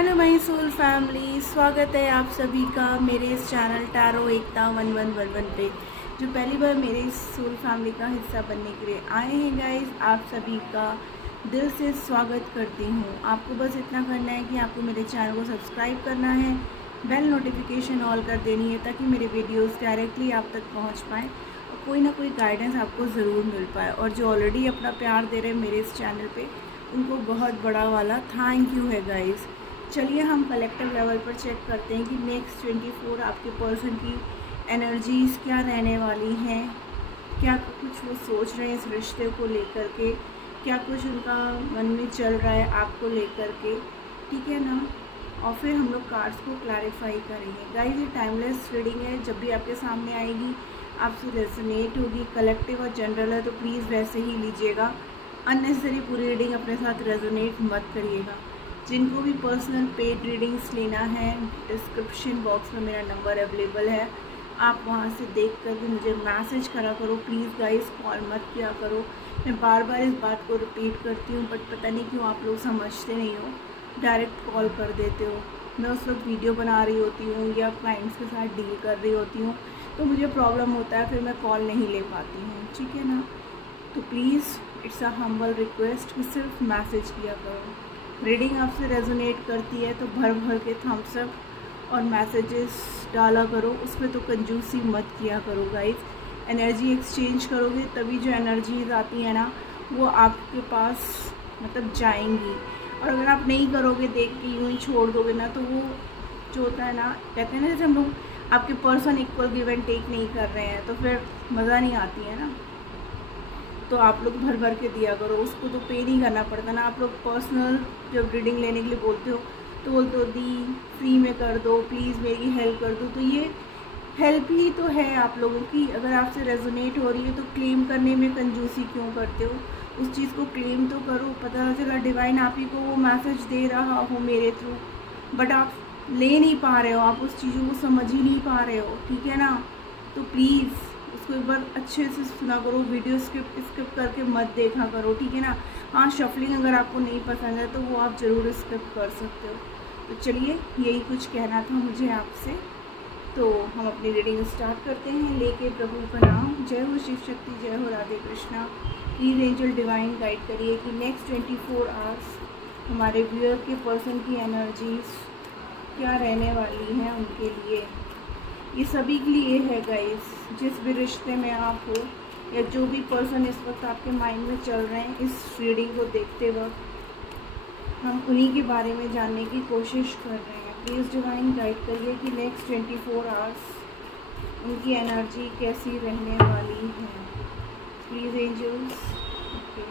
Hello my soul family, स्वागत है आप सभी का मेरे इस चैनल टैरो एकता 1111 पे। जो पहली बार मेरे इस सोल फैमिली का हिस्सा बनने के लिए आए हैं गाइस, आप सभी का दिल से स्वागत करती हूँ। आपको बस इतना करना है कि आपको मेरे चैनल को सब्सक्राइब करना है, बेल नोटिफिकेशन ऑल कर देनी है ताकि मेरे वीडियोज़ डायरेक्टली आप तक पहुँच पाएँ और कोई ना कोई गाइडेंस आपको ज़रूर मिल पाए। और जो ऑलरेडी अपना प्यार दे रहे हैं मेरे इस चैनल पे, उनको बहुत बड़ा वाला थैंक यू है गाइस। चलिए हम कलेक्टिव लेवल पर चेक करते हैं कि नेक्स्ट 24 आपके पर्सन की एनर्जीज़ क्या रहने वाली हैं, क्या कुछ वो सोच रहे हैं इस रिश्ते को लेकर के, क्या कुछ उनका मन में चल रहा है आपको लेकर के, ठीक है ना। और फिर हम लोग कार्ड्स को क्लैरिफाई करेंगे गाइस। ये टाइमलेस रीडिंग है, जब भी आपके सामने आएगी आपसे रेजोनेट होगी। कलेक्टिव और जनरल है तो प्लीज़ वैसे ही लीजिएगा, अननेसेसरी पूरी रीडिंग अपने साथ रेजोनेट मत करिएगा। जिनको भी पर्सनल पेड रीडिंग्स लेना है, डिस्क्रिप्शन बॉक्स में मेरा नंबर अवेलेबल है, आप वहां से देख कर भी मुझे मैसेज करा करो। प्लीज़ गाइस कॉल मत किया करो। मैं बार बार इस बात को रिपीट करती हूँ बट पता नहीं क्यों आप लोग समझते नहीं हो, डायरेक्ट कॉल कर देते हो। मैं उस वक्त वीडियो बना रही होती हूँ या क्लाइंट्स के साथ डील कर रही होती हूँ तो मुझे प्रॉब्लम होता है, फिर मैं कॉल नहीं ले पाती हूँ, ठीक है ना। तो please it's a humble request कि सिर्फ मैसेज किया करो। रीडिंग आपसे रेजोनेट करती है तो भर भर के थम्स अप और मैसेजेस डाला करो, उसमें तो कंजूसी मत किया करो गाइस। एनर्जी एक्सचेंज करोगे तभी जो एनर्जीज आती है ना वो आपके पास मतलब जाएंगी। और अगर आप नहीं करोगे, देख के यूँ ही छोड़ दोगे ना, तो वो जो होता है ना, कहते हैं ना जैसे हम लोग आपके person equal give and take नहीं कर रहे हैं तो फिर मज़ा नहीं आती है ना। तो आप लोग भर भर के दिया करो, उसको तो पे नहीं करना पड़ता ना। आप लोग पर्सनल जब रीडिंग लेने के लिए बोलते हो तो बोलते हो दी फ्री में कर दो, प्लीज़ मेरी हेल्प कर दो। तो ये हेल्प ही तो है आप लोगों की। अगर आपसे रेजोनेट हो रही है तो क्लेम करने में कंजूसी क्यों करते हो? उस चीज़ को क्लेम तो करो। पता चला डिवाइन आप ही को वो मैसेज दे रहा हो मेरे थ्रू, बट आप ले नहीं पा रहे हो, आप उस चीज़ों को समझ ही नहीं पा रहे हो, ठीक है ना। तो प्लीज़ उसको एक बार अच्छे से सुना करो, वीडियो स्किप करके मत देखा करो, ठीक है ना। हाँ, शफलिंग अगर आपको नहीं पसंद है तो वो आप ज़रूर स्किप कर सकते हो। तो चलिए यही कुछ कहना था मुझे आपसे। तो हम अपनी रीडिंग स्टार्ट करते हैं लेके प्रभु का नाम। जय हो शिव शक्ति, जय हो Radhe Krishna. Please angel divine guide करिए कि नेक्स्ट 24 आवर्स हमारे व्यूअर के पर्सन की एनर्जीज क्या रहने वाली हैं उनके लिए। ये सभी के लिए है गाइस, जिस भी रिश्ते में आप हो या जो भी पर्सन इस वक्त आपके माइंड में चल रहे हैं, इस रीडिंग को देखते वक्त हम उन्हीं के बारे में जानने की कोशिश कर रहे हैं। प्लीज़ डिवाइन गाइड करिए कि नेक्स्ट 24 आवर्स उनकी एनर्जी कैसी रहने वाली है। Please angels. Okay,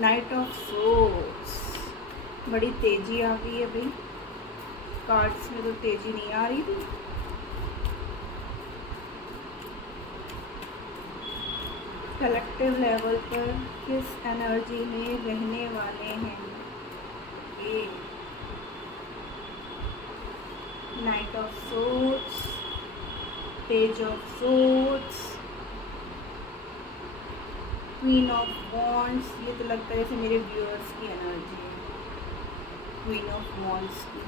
knight of swords, बड़ी तेज़ी आ गई अभी कार्ड्स में, तो तेज़ी नहीं आ रही थी। कलेक्टिव लेवल पर किस एनर्जी में रहने वाले हैं ये? Night of swords, page of swords, queen of wands. ये तो लगता है जैसे मेरे व्यूअर्स की एनर्जी है, क्वीन ऑफ वॉन्ड्स की।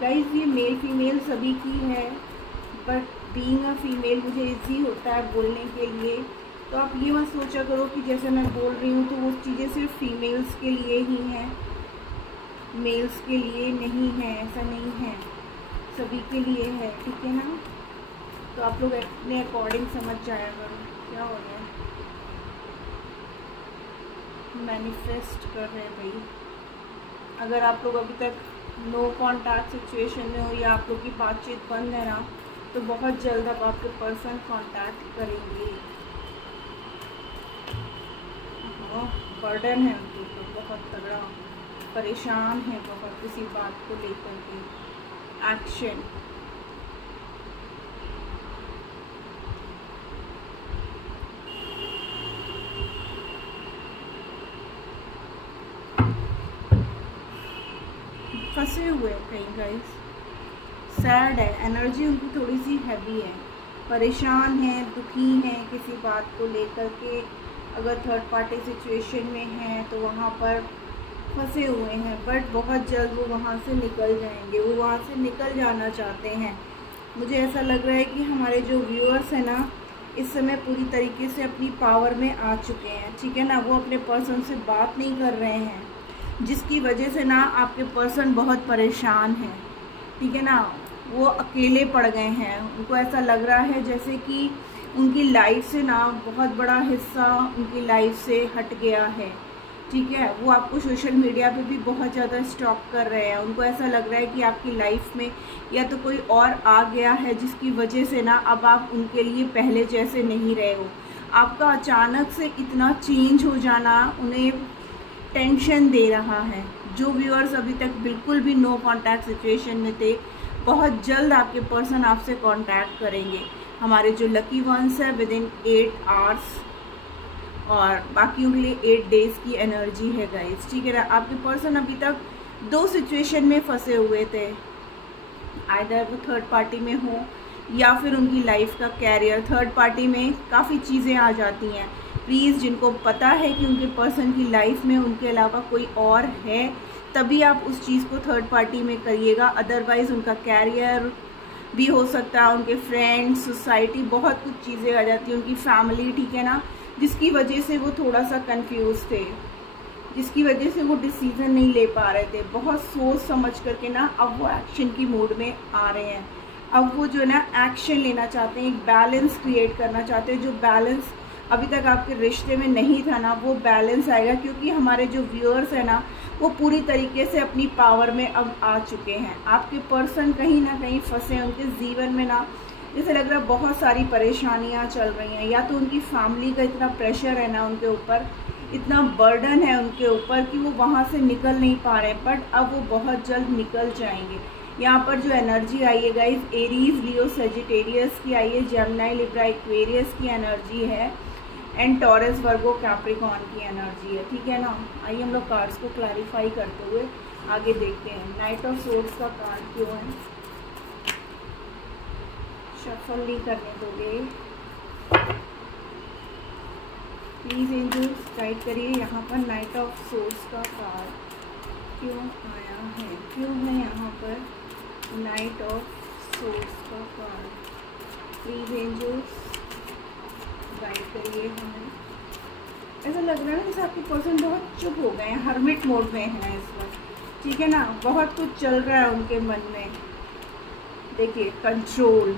गाइस ये मेल फीमेल सभी की है, बट बीइंग अ फीमेल मुझे इजी होता है बोलने के लिए। तो आप ये मत सोचा करो कि जैसे मैं बोल रही हूँ तो वो चीज़ें सिर्फ फीमेल्स के लिए ही हैं, मेल्स के लिए नहीं है, ऐसा नहीं है, सभी के लिए है, ठीक है ना। तो आप लोग अपने अकॉर्डिंग समझ जाया करो क्या हो रहा है। मैनिफेस्ट कर रहे हैं भाई। अगर आप लोग अभी तक नो कॉन्टैक्ट सिचुएशन में हो या आप लोग की बातचीत बंद है ना, तो बहुत जल्द आप आपके पर्सन कॉन्टैक्ट करेंगे। बर्डन है उनके ऊपर बहुत तगड़ा, परेशान है बहुत किसी बात को लेकर के। एक्शन, फंसे हुए कहीं गाइस, सैड है, एनर्जी उनकी थोड़ी सी हैवी है, परेशान है, दुखी हैं किसी बात को लेकर के। अगर थर्ड पार्टी सिचुएशन में हैं तो वहाँ पर फंसे हुए हैं, बट बहुत जल्द वो वहाँ से निकल जाएंगे, वो वहाँ से निकल जाना चाहते हैं। मुझे ऐसा लग रहा है कि हमारे जो व्यूअर्स हैं ना, इस समय पूरी तरीके से अपनी पावर में आ चुके हैं, ठीक है ना। वो अपने पर्सन से बात नहीं कर रहे हैं, जिसकी वजह से ना आपके पर्सन बहुत परेशान हैं, ठीक है ना। वो अकेले पड़ गए हैं, उनको ऐसा लग रहा है जैसे कि उनकी लाइफ से ना बहुत बड़ा हिस्सा उनकी लाइफ से हट गया है, ठीक है। वो आपको सोशल मीडिया पे भी बहुत ज़्यादा स्टॉक कर रहे हैं। उनको ऐसा लग रहा है कि आपकी लाइफ में या तो कोई और आ गया है, जिसकी वजह से ना अब आप उनके लिए पहले जैसे नहीं रहे हो। आपका अचानक से इतना चेंज हो जाना उन्हें टेंशन दे रहा है। जो व्यूअर्स अभी तक बिल्कुल भी नो कॉन्टैक्ट सिचुएशन में थे, बहुत जल्द आपके पर्सन आपसे कॉन्टैक्ट करेंगे। हमारे जो लकी वंस है विदिन 8 आवर्स और बाकियों के लिए 8 डेज़ की एनर्जी है गाइस, ठीक है ना। आपके पर्सन अभी तक 2 सिचुएशन में फंसे हुए थे, आइदर वो थर्ड पार्टी में हो या फिर उनकी लाइफ का कैरियर। थर्ड पार्टी में काफ़ी चीज़ें आ जाती हैं। प्लीज़ जिनको पता है कि उनके पर्सन की लाइफ में उनके अलावा कोई और है, तभी आप उस चीज़ को थर्ड पार्टी में करिएगा। अदरवाइज़ उनका कैरियर भी हो सकता है, उनके फ्रेंड्स, सोसाइटी, बहुत कुछ चीज़ें आ जाती हैं, उनकी फैमिली, ठीक है ना, जिसकी वजह से वो थोड़ा सा कंफ्यूज थे, जिसकी वजह से वो डिसीजन नहीं ले पा रहे थे। बहुत सोच समझ करके ना अब वो एक्शन की मूड में आ रहे हैं। अब वो जो है ना एक्शन लेना चाहते हैं, एक बैलेंस क्रिएट करना चाहते हैं। जो बैलेंस अभी तक आपके रिश्ते में नहीं था ना, वो बैलेंस आएगा, क्योंकि हमारे जो व्यूअर्स हैं ना, वो पूरी तरीके से अपनी पावर में अब आ चुके हैं। आपके पर्सन कहीं ना कहीं फंसे हैं, उनके जीवन में ना जैसे लग रहा है बहुत सारी परेशानियां चल रही हैं। या तो उनकी फैमिली का इतना प्रेशर है ना उनके ऊपर, इतना बर्डन है उनके ऊपर कि वो वहाँ से निकल नहीं पा रहे, बट अब वो बहुत जल्द निकल जाएंगे। यहाँ पर जो एनर्जी आई है गाइस, एरीज, लियो, सेजिटेरियस की आई है, जेमिनी, लिब्रा, एक्वेरियस की एनर्जी है एंड टॉरस, वर्गो, कैप्रिकॉर्न की एनर्जी है, ठीक है ना। आइए हम लोग कार्ड्स को क्लैरिफाई करते हुए आगे देखते हैं। नाइट ऑफ सोर्ड्स का कार्ड क्यों है, शफल नहीं करने दोगे प्लीज़ एंजल्स, गाइड करिए। यहाँ पर नाइट ऑफ सोर्ड्स का कार्ड क्यों आया है, क्यों है यहाँ पर नाइट ऑफ सोर्ड्स का कार्ड, प्लीज़ एंजल्स गाइड करिए हमें। ऐसा लग रहा है जैसे आपके पर्सन बहुत चुप हो गए हैं, हर्मिट मोड में है इस वक्त, ठीक है ना। बहुत कुछ चल रहा है उनके मन में, देखिए, कंट्रोल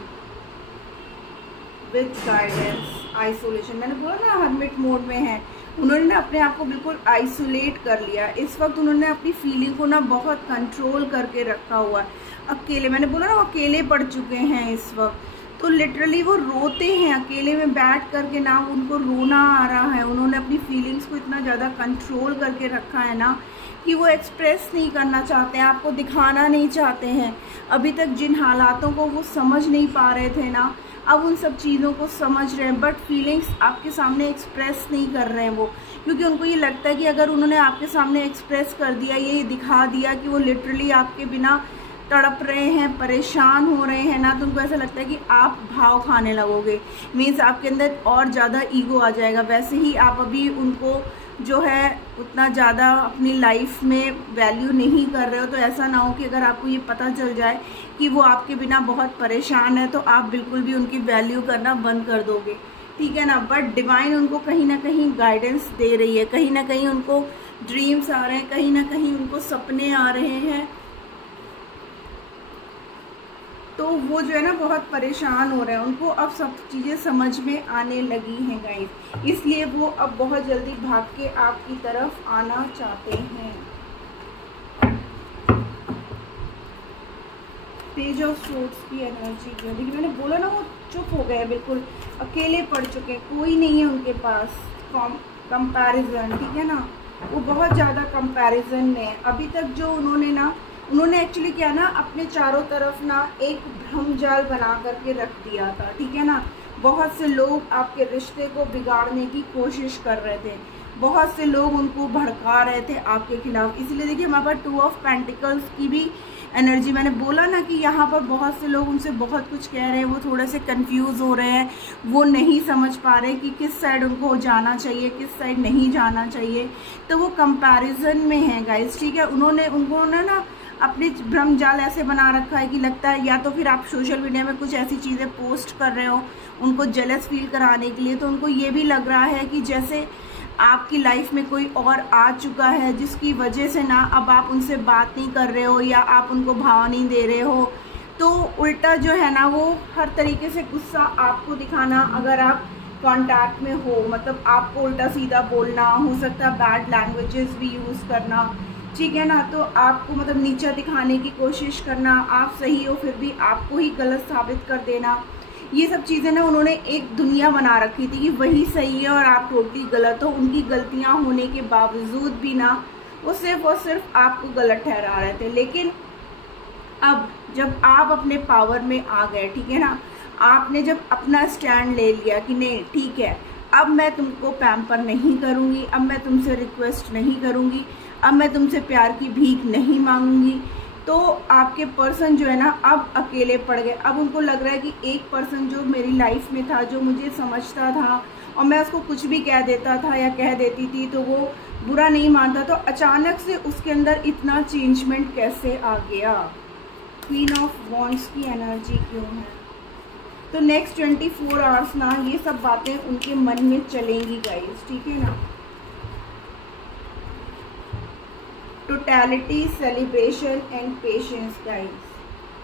विद गाइडेंस, आइसोलेशन। मैंने बोला ना हर्मिट मोड में है, उन्होंने ना अपने आप को बिल्कुल आइसोलेट कर लिया। इस वक्त उन्होंने अपनी फीलिंग को ना बहुत कंट्रोल करके रखा हुआ है। अकेले, मैंने बोला ना वो अकेले पड़ चुके हैं इस वक्त, तो लिटरली वो रोते हैं अकेले में बैठ करके ना, उनको रोना आ रहा है। उन्होंने अपनी फीलिंग्स को इतना ज़्यादा कंट्रोल करके रखा है ना कि वो एक्सप्रेस नहीं करना चाहते हैं, आपको दिखाना नहीं चाहते हैं। अभी तक जिन हालातों को वो समझ नहीं पा रहे थे ना, अब उन सब चीज़ों को समझ रहे हैं, बट फीलिंग्स आपके सामने एक्सप्रेस नहीं कर रहे हैं वो, क्योंकि उनको ये लगता है कि अगर उन्होंने आपके सामने एक्सप्रेस कर दिया, ये दिखा दिया कि वो लिटरली आपके बिना तड़प रहे हैं, परेशान हो रहे हैं ना, तो उनको ऐसा लगता है कि आप भाव खाने लगोगे, मीन्स आपके अंदर और ज़्यादा ईगो आ जाएगा। वैसे ही आप अभी उनको जो है उतना ज़्यादा अपनी लाइफ में वैल्यू नहीं कर रहे हो, तो ऐसा ना हो कि अगर आपको ये पता चल जाए कि वो आपके बिना बहुत परेशान है, तो आप बिल्कुल भी उनकी वैल्यू करना बंद कर दोगे, ठीक है ना। बट डिवाइन उनको कहीं ना कहीं गाइडेंस दे रही है, कहीं ना कहीं उनको ड्रीम्स आ रहे हैं, कहीं ना कहीं उनको सपने आ रहे हैं, तो वो जो है ना बहुत परेशान हो रहे हैं। उनको अब सब चीज़ें समझ में आने लगी हैं गाइस, इसलिए वो अब बहुत जल्दी भाग के आपकी तरफ आना चाहते हैं। पेज ऑफ सोर्ड्स की एनर्जी जो देखिए, मैंने बोला ना वो चुप हो गए, बिल्कुल अकेले पड़ चुके हैं, कोई नहीं है उनके पास कंपैरिजन, ठीक है ना। वो बहुत ज़्यादा कंपैरिजन में अभी तक जो उन्होंने एक्चुअली क्या ना अपने चारों तरफ ना एक भ्रम जाल बना करके रख दिया था, ठीक है ना। बहुत से लोग आपके रिश्ते को बिगाड़ने की कोशिश कर रहे थे, बहुत से लोग उनको भड़का रहे थे आपके खिलाफ। इसलिए देखिए हमारे पास 2 ऑफ पेंटिकल्स की भी एनर्जी। मैंने बोला ना कि यहाँ पर बहुत से लोग उनसे बहुत कुछ कह रहे हैं, वो थोड़े से कंफ्यूज हो रहे हैं, वो नहीं समझ पा रहे कि किस साइड उनको जाना चाहिए, किस साइड नहीं जाना चाहिए। तो वो कंपैरिजन में है गाइस, ठीक है। उन्होंने ना अपने भ्रम जाल ऐसे बना रखा है कि लगता है या तो फिर आप सोशल मीडिया में कुछ ऐसी चीज़ें पोस्ट कर रहे हो उनको जेलस फील कराने के लिए, तो उनको ये भी लग रहा है कि जैसे आपकी लाइफ में कोई और आ चुका है जिसकी वजह से ना अब आप उनसे बात नहीं कर रहे हो या आप उनको भाव नहीं दे रहे हो। तो उल्टा जो है ना वो हर तरीके से गुस्सा आपको दिखाना, अगर आप कांटेक्ट में हो, मतलब आपको उल्टा सीधा बोलना, हो सकता है बैड लैंग्वेजेस भी यूज़ करना, ठीक है ना। तो आपको मतलब नीचा दिखाने की कोशिश करना, आप सही हो फिर भी आपको ही गलत साबित कर देना, ये सब चीज़ें ना उन्होंने एक दुनिया बना रखी थी कि वही सही है और आप टोटली गलत हो। उनकी गलतियां होने के बावजूद भी ना वो सिर्फ और सिर्फ आपको गलत ठहरा रहे थे। लेकिन अब जब आप अपने पावर में आ गए, ठीक है ना, आपने जब अपना स्टैंड ले लिया कि नहीं ठीक है, अब मैं तुमको पैम्पर नहीं करूँगी, अब मैं तुमसे रिक्वेस्ट नहीं करूँगी, अब मैं तुमसे प्यार की भीख नहीं मांगूंगी, तो आपके पर्सन जो है ना अब अकेले पड़ गए। अब उनको लग रहा है कि एक पर्सन जो मेरी लाइफ में था, जो मुझे समझता था और मैं उसको कुछ भी कह देता था या कह देती थी तो वो बुरा नहीं मानता, तो अचानक से उसके अंदर इतना चेंजमेंट कैसे आ गया। क्वीन ऑफ वॉन्ड्स की एनर्जी क्यों है? तो नेक्स्ट 24 आवर्स ना ये सब बातें उनके मन में चलेंगी गाइस, ठीक है ना। Totality, celebration and patience guys,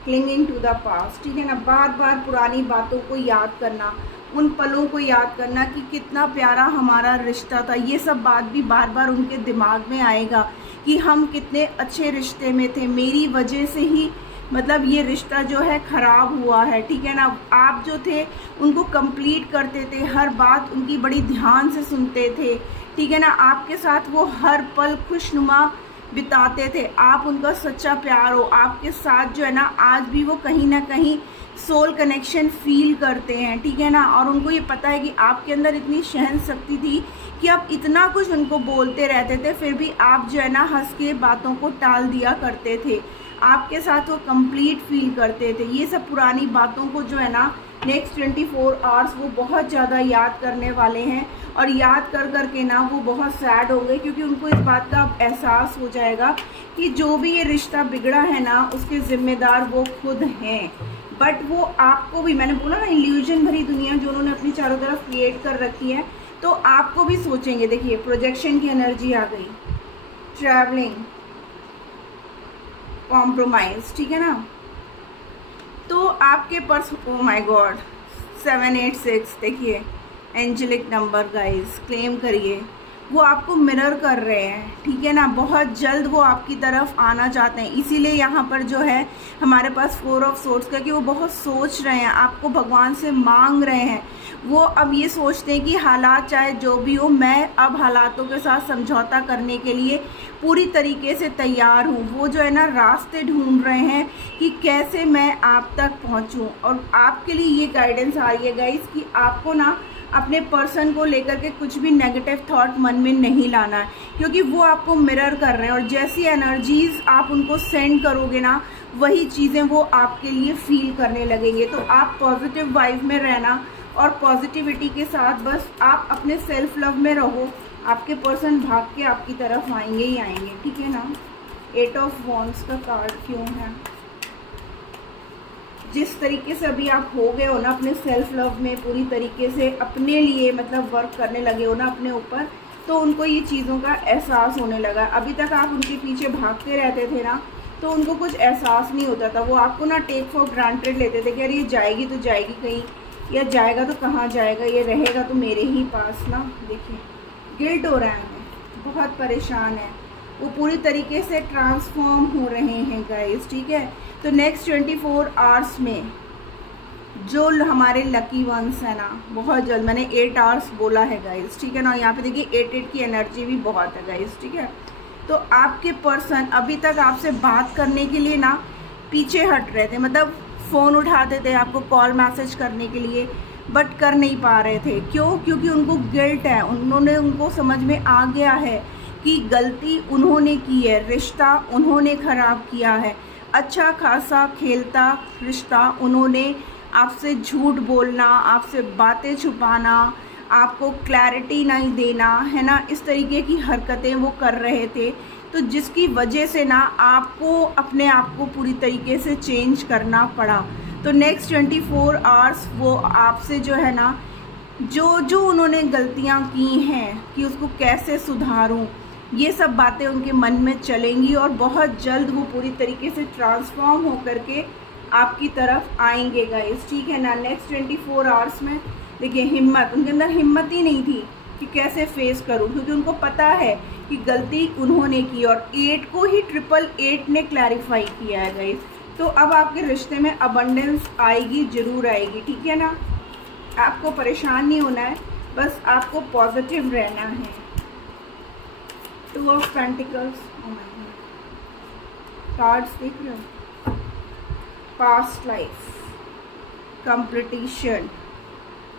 clinging to the past, ठीक है ना। बार बार पुरानी बातों को याद करना, उन पलों को याद करना कि कितना प्यारा हमारा रिश्ता था। ये सब बात भी बार बार उनके दिमाग में आएगा कि हम कितने अच्छे रिश्ते में थे, मेरी वजह से ही मतलब ये रिश्ता जो है ख़राब हुआ है, ठीक है ना। आप जो थे उनको कंप्लीट करते थे, हर बात उनकी बड़ी ध्यान से सुनते थे, ठीक है ना। आपके साथ वो हर पल खुशनुमा बिताते थे, आप उनका सच्चा प्यार हो, आपके साथ जो है ना आज भी वो कहीं ना कहीं सोल कनेक्शन फील करते हैं, ठीक है ना। और उनको ये पता है कि आपके अंदर इतनी सहन शक्ति थी कि आप इतना कुछ उनको बोलते रहते थे, फिर भी आप जो है ना हंस के बातों को टाल दिया करते थे, आपके साथ वो कंप्लीट फील करते थे। ये सब पुरानी बातों को जो है ना नेक्स्ट 24 आवर्स वो बहुत ज़्यादा याद करने वाले हैं और याद कर कर के ना वो बहुत सैड होंगे, क्योंकि उनको इस बात का एहसास हो जाएगा कि जो भी ये रिश्ता बिगड़ा है ना उसके जिम्मेदार वो खुद हैं। बट वो आपको भी, मैंने बोला ना इल्यूजन भरी दुनिया जो उन्होंने अपनी चारों तरफ क्रिएट कर रखी है, तो आपको भी सोचेंगे। देखिए प्रोजेक्शन की एनर्जी आ गई, ट्रैवलिंग, कॉम्प्रोमाइज, ठीक है ना। तो आपके पर्स, ओ माय गॉड 786, देखिए एंजेलिक नंबर गाइस, क्लेम करिए, वो आपको मिरर कर रहे हैं, ठीक है ना। बहुत जल्द वो आपकी तरफ आना चाहते हैं, इसीलिए यहाँ पर जो है हमारे पास 4 ऑफ सोर्ड्स का कि वो बहुत सोच रहे हैं, आपको भगवान से मांग रहे हैं। वो अब ये सोचते हैं कि हालात चाहे जो भी हो, मैं अब हालातों के साथ समझौता करने के लिए पूरी तरीके से तैयार हूँ। वो जो है ना रास्ते ढूंढ रहे हैं कि कैसे मैं आप तक पहुँचूँ। और आपके लिए ये गाइडेंस आ रही है गाइस कि आपको ना अपने पर्सन को लेकर के कुछ भी नेगेटिव थॉट मन में नहीं लाना है, क्योंकि वो आपको मिरर कर रहे हैं और जैसी एनर्जीज आप उनको सेंड करोगे ना वही चीज़ें वो आपके लिए फील करने लगेंगे। तो आप पॉजिटिव वाइब में रहना और पॉजिटिविटी के साथ बस आप अपने सेल्फ लव में रहो, आपके पर्सन भाग के आपकी तरफ आएंगे ही आएंगे, ठीक है ना। 8 ऑफ वॉन्ड्स का कार्ड क्यों है? जिस तरीके से अभी आप हो गए हो ना अपने सेल्फ लव में, पूरी तरीके से अपने लिए मतलब वर्क करने लगे हो ना अपने ऊपर, तो उनको ये चीज़ों का एहसास होने लगा। अभी तक आप उनके पीछे भागते रहते थे ना, तो उनको कुछ एहसास नहीं होता था, वो आपको ना टेक फॉर ग्रांटेड लेते थे कि यार ये जाएगी तो जाएगी कहीं, या जाएगा तो कहाँ जाएगा, ये रहेगा तो मेरे ही पास ना। देखिए गिल्ट हो रहा है, बहुत परेशान है, वो पूरी तरीके से ट्रांसफॉर्म हो रहे हैं गाइस, ठीक है। तो नेक्स्ट 24 आवर्स में जो हमारे लकी वंस है ना, बहुत जल्द, मैंने 8 आवर्स बोला है गाइस, ठीक है ना। यहाँ पे देखिए 8 की एनर्जी भी बहुत है गाइस, ठीक है। तो आपके पर्सन अभी तक आपसे बात करने के लिए ना पीछे हट रहे थे, मतलब फ़ोन उठाते थे आपको कॉल मैसेज करने के लिए, बट कर नहीं पा रहे थे। क्यों? क्योंकि उनको गिल्ट है, उनको समझ में आ गया है कि गलती उन्होंने की है, रिश्ता उन्होंने ख़राब किया है। अच्छा खासा खेलता रिश्ता उन्होंने आपसे झूठ बोलना, आपसे बातें छुपाना, आपको क्लैरिटी नहीं देना, है ना, इस तरीके की हरकतें वो कर रहे थे। तो जिसकी वजह से ना आपको अपने आप को पूरी तरीके से चेंज करना पड़ा। तो नेक्स्ट 24 आवर्स वो आपसे जो है ना, जो उन्होंने गलतियां की हैं कि उसको कैसे सुधारूं, ये सब बातें उनके मन में चलेंगी और बहुत जल्द वो पूरी तरीके से ट्रांसफॉर्म होकर के आपकी तरफ आएंगे गाइस, ठीक है ना। नेक्स्ट 24 आवर्स में देखिए हिम्मत, उनके अंदर हिम्मत ही नहीं थी कि कैसे फेस करूं, क्योंकि उनको पता है कि गलती उन्होंने की और 8 को ही 888 ने क्लैरिफाई किया है गाइस। तो अब आपके रिश्ते में अबंडेंस आएगी, जरूर आएगी, ठीक है ना। आपको परेशान नहीं होना है, बस आपको पॉजिटिव रहना है। 2 ऑफ पेंटिकल्स, कार्ड्स देख रहे हो, पास्ट लाइफ, कंप्लीशन,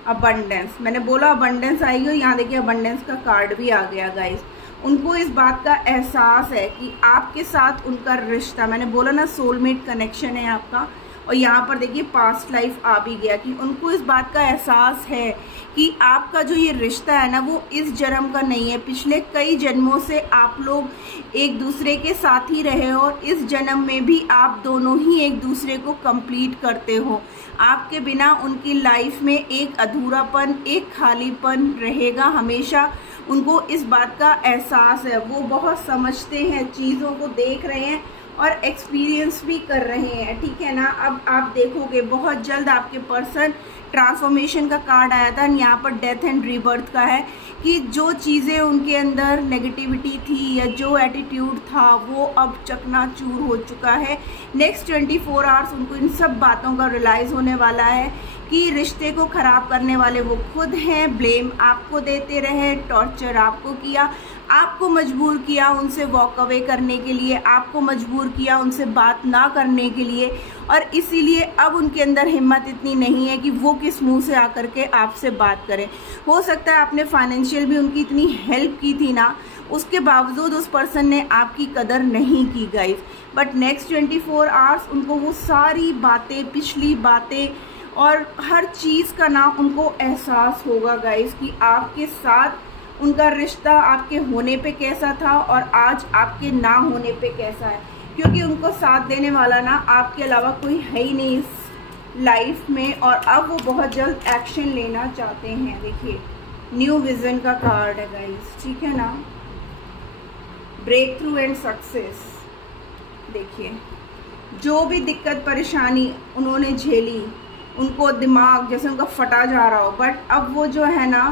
अबंडेंस। मैंने बोला अबंडेंस आएगी और यहाँ देखिए अबंडेंस का कार्ड भी आ गया गाइस। उनको इस बात का एहसास है कि आपके साथ उनका रिश्ता, मैंने बोला ना सोलमेट कनेक्शन है आपका, और यहाँ पर देखिए पास्ट लाइफ आ भी गया कि उनको इस बात का एहसास है कि आपका जो ये रिश्ता है ना वो इस जन्म का नहीं है। पिछले कई जन्मों से आप लोग एक दूसरे के साथ ही रहे और इस जन्म में भी आप दोनों ही एक दूसरे को कंप्लीट करते हो। आपके बिना उनकी लाइफ में एक अधूरापन, एक खालीपन रहेगा हमेशा। उनको इस बात का एहसास है, वो बहुत समझते हैं, चीज़ों को देख रहे हैं और एक्सपीरियंस भी कर रहे हैं, ठीक है ना। अब आप देखोगे बहुत जल्द आपके पर्सन, ट्रांसफॉर्मेशन का कार्ड आया था, यहाँ पर डेथ एंड रीबर्थ का है कि जो चीज़ें उनके अंदर नेगेटिविटी थी या जो एटीट्यूड था वो अब चकनाचूर हो चुका है। नेक्स्ट 24 आवर्स उनको इन सब बातों का रियलाइज़ होने वाला है कि रिश्ते को ख़राब करने वाले वो खुद हैं। ब्लेम आपको देते रहे, टॉर्चर आपको किया, आपको मजबूर किया उनसे वॉक अवे करने के लिए, आपको मजबूर किया उनसे बात ना करने के लिए, और इसीलिए अब उनके अंदर हिम्मत इतनी नहीं है कि वो किस मुंह से आकर के आपसे बात करें। हो सकता है आपने फाइनेंशियल भी उनकी इतनी हेल्प की थी ना, उसके बावजूद उस पर्सन ने आपकी कदर नहीं की गाइस। बट नेक्स्ट 24 आवर्स उनको वो सारी बातें, पिछली बातें और हर चीज़ का ना उनको एहसास होगा गाइस कि आपके साथ उनका रिश्ता आपके होने पे कैसा था और आज आपके ना होने पे कैसा है, क्योंकि उनको साथ देने वाला ना आपके अलावा कोई है ही नहीं इस लाइफ में। और अब वो बहुत जल्द एक्शन लेना चाहते हैं। देखिए न्यू विजन का कार्ड है गाइस, ठीक है ना। Breakthrough and success. देखिए जो भी दिक्कत परेशानी उन्होंने झेली, उनको दिमाग जैसे उनका फटा जा रहा हो, बट अब वो जो है ना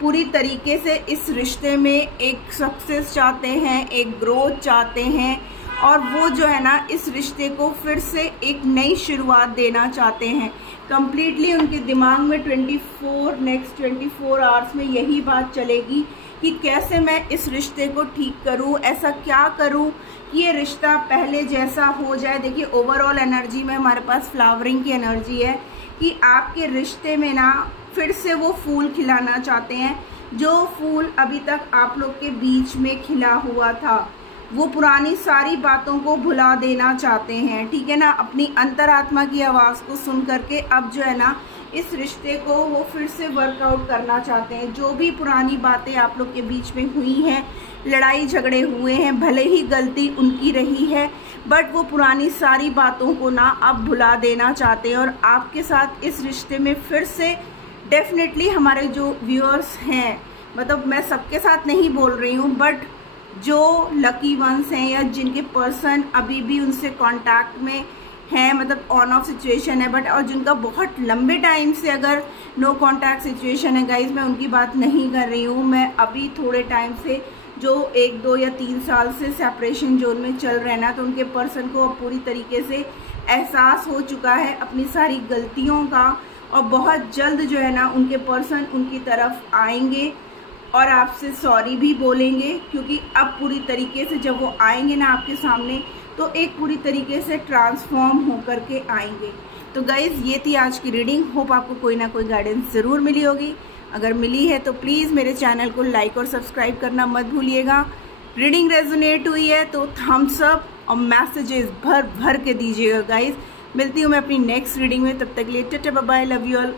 पूरी तरीके से इस रिश्ते में एक सक्सेस चाहते हैं, एक ग्रोथ चाहते हैं, और वो जो है ना इस रिश्ते को फिर से एक नई शुरुआत देना चाहते हैं। कंप्लीटली उनके दिमाग में नेक्स्ट 24 आवर्स में यही बात चलेगी कि कैसे मैं इस रिश्ते को ठीक करूं, ऐसा क्या करूं कि ये रिश्ता पहले जैसा हो जाए। देखिए ओवरऑल एनर्जी में हमारे पास फ्लावरिंग की एनर्जी है कि आपके रिश्ते में ना फिर से वो फूल खिलाना चाहते हैं, जो फूल अभी तक आप लोग के बीच में खिला हुआ था। वो पुरानी सारी बातों को भुला देना चाहते हैं, ठीक है ना। अपनी अंतरात्मा की आवाज़ को सुन करके अब जो है ना इस रिश्ते को वो फिर से वर्कआउट करना चाहते हैं। जो भी पुरानी बातें आप लोग के बीच में हुई हैं, लड़ाई झगड़े हुए हैं, भले ही गलती उनकी रही है, बट वो पुरानी सारी बातों को ना अब भुला देना चाहते हैं और आपके साथ इस रिश्ते में फिर से डेफिनेटली हमारे जो व्यूअर्स हैं, मतलब मैं सबके साथ नहीं बोल रही हूँ, बट जो लकी वंस हैं या जिनके पर्सन अभी भी उनसे कांटेक्ट में हैं, मतलब ऑन ऑफ सिचुएशन है, बट और जिनका बहुत लंबे टाइम से अगर नो कांटेक्ट सिचुएशन है गाइज, मैं उनकी बात नहीं कर रही हूँ। मैं अभी थोड़े टाइम से जो 1, 2 या 3 साल से सेपरेशन जोन में चल रहे हैं ना, तो उनके पर्सन को अब पूरी तरीके से एहसास हो चुका है अपनी सारी गलतियों का, और बहुत जल्द जो है ना उनके पर्सन उनकी तरफ आएंगे और आपसे सॉरी भी बोलेंगे, क्योंकि अब पूरी तरीके से जब वो आएंगे ना आपके सामने तो एक पूरी तरीके से ट्रांसफॉर्म होकर के आएंगे। तो गाइज़ ये थी आज की रीडिंग। होप आपको कोई ना कोई गाइडेंस ज़रूर मिली होगी। अगर मिली है तो प्लीज़ मेरे चैनल को लाइक और सब्सक्राइब करना मत भूलिएगा। रीडिंग रेजोनेट हुई है तो थम्स अप और मैसेजेस भर भर के दीजिएगा गाइस। मिलती हूँ मैं अपनी नेक्स्ट रीडिंग में, तब तक के लिए tata bye bye, love you all.